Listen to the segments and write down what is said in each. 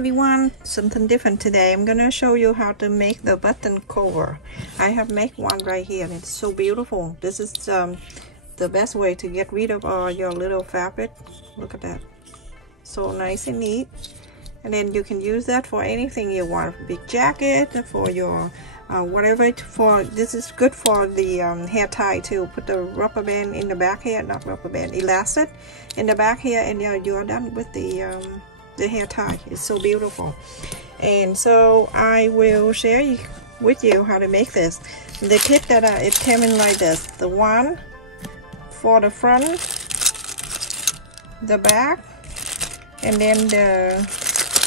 everyone, something different today. I'm gonna show you how to make the button cover. I have made one right here and it's so beautiful. This is the best way to get rid of all your little fabric. Look at that, so nice and neat. And then you can use that for anything you want, big jacket, for your whatever. This is good for the hair tie too. Put the rubber band in the back here, not rubber band, elastic in the back here, and you're done with the hair tie. It's so beautiful. And so I will share with you how to make this. The kit that it came in like this: the one for the front, the back, and then the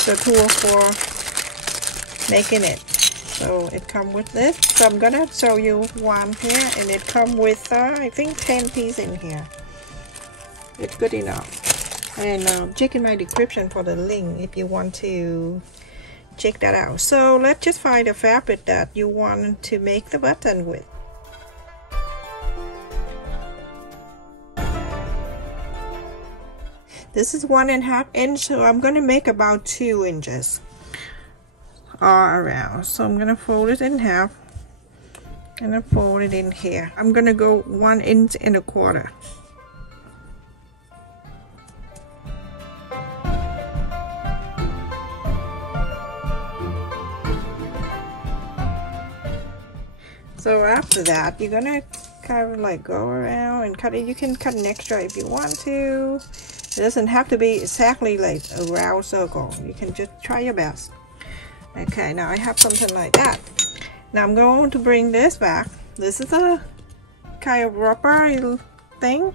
tool for making it. So it comes with this. So I'm gonna show you one here, and it comes with I think 10 pieces in here. It's good enough. And check in my description for the link if you want to check that out. So let's just find the fabric that you want to make the button with. This is 1.5 inch, so I'm going to make about 2 inches all around. So I'm going to fold it in half and then fold it in here. I'm going to go 1.25 inches. So after that, you're going to kind of like go around and cut it. You can cut an extra if you want to. It doesn't have to be exactly like a round circle. You can just try your best. Okay, now I have something like that. Now I'm going to bring this back. This is a kind of rubber thing.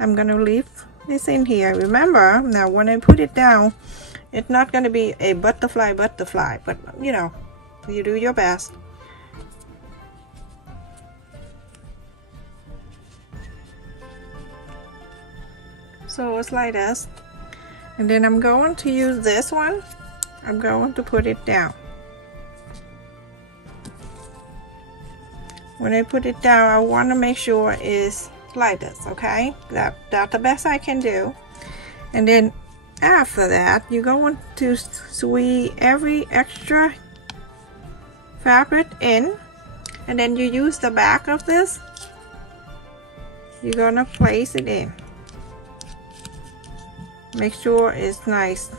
I'm going to leave this in here. Remember, now when I put it down, it's not going to be a butterfly, but you know, you do your best. So it's like this, and then I'm going to use this one. I'm going to put it down. When I put it down, I want to make sure it's like this, okay? That's the best I can do. And then after that, you're going to squeeze every extra fabric in, and then you use the back of this. You're gonna place it in. Make sure it's nice.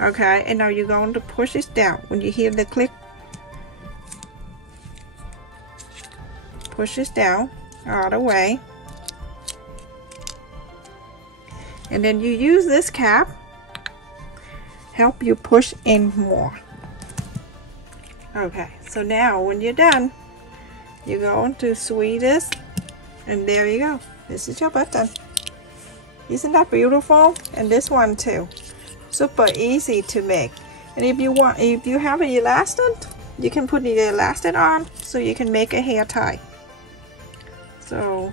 Okay, and now you're going to push it down. When you hear the click, push this down all the way. And then you use this cap, help you push in more. Okay, so now when you're done, you're going to squeeze this, and there you go. This is your button. Isn't that beautiful? And this one too, super easy to make. And if you have an elastic, you can put the elastic on so you can make a hair tie. So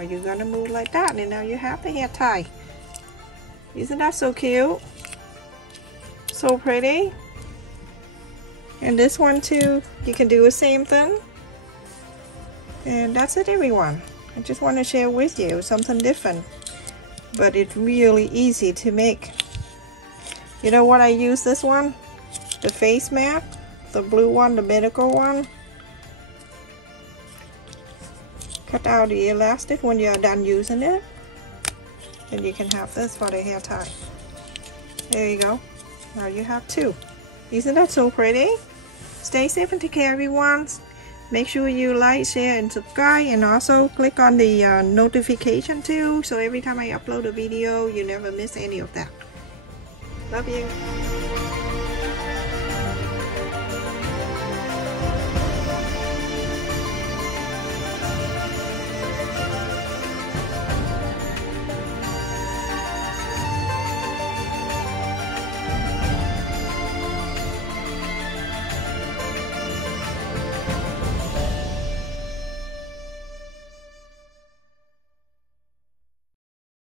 you're gonna move like that, and now you have the hair tie. Isn't that so cute? So pretty. And this one too, you can do the same thing. And that's it, everyone. I just want to share with you something different, but it's really easy to make. You know what I use this one? The face mask, the blue one, the medical one. Cut out the elastic when you're done using it. And you can have this for the hair tie. There you go. Now you have 2. Isn't that so pretty? Stay safe and take care, everyone. Make sure you like, share, and subscribe, and also click on the notification too, so every time I upload a video, you never miss any of that. Love you.